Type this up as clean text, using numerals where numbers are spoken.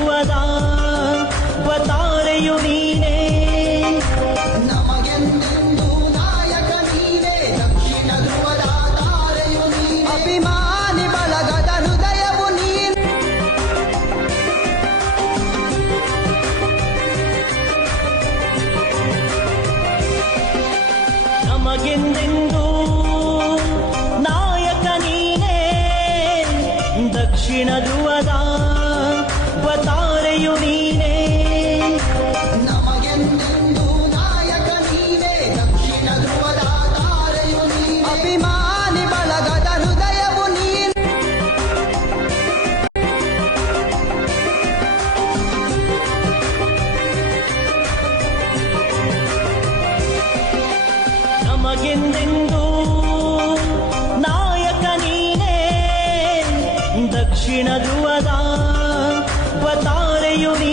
ಧ್ರುವದ ಅವತಾರೆಯು ನೀನೇ. ನಮಗೆಂದೆಂದು ನಾಯಕ ನೀನೇ, ದಕ್ಷಿಣ ಧ್ರುವದ ತಾರೆಯು ನೀನೇ, ಅಭಿಮಾನಿ ಬಳಗದ ಹೃದಯವು ನೀನೇ. ನಮಗೆಂದೆಂದು ನಾಯಕ ನೀನೇ, ದಕ್ಷಿಣ ಧ್ರುವದ ಅವತಾರೆಯು ನೀನೇ. ನಮಗೆಂದೆಂದು ನಾಯಕ ನೀನೇ, ದಕ್ಷಿಣ ಧ್ರುವದ ತಾರೆಯು ನೀನೇ, ಅಭಿಮಾನಿ ಬಳಗದ ಹೃದಯವು ನೀನೇ. ನಮಗೆಂದೆಂದು ನಾಯಕ ನೀನೇ, ದಕ್ಷಿಣ ಧ್ರುವದ ಅವತಾರೆಯು ನೀನೇ.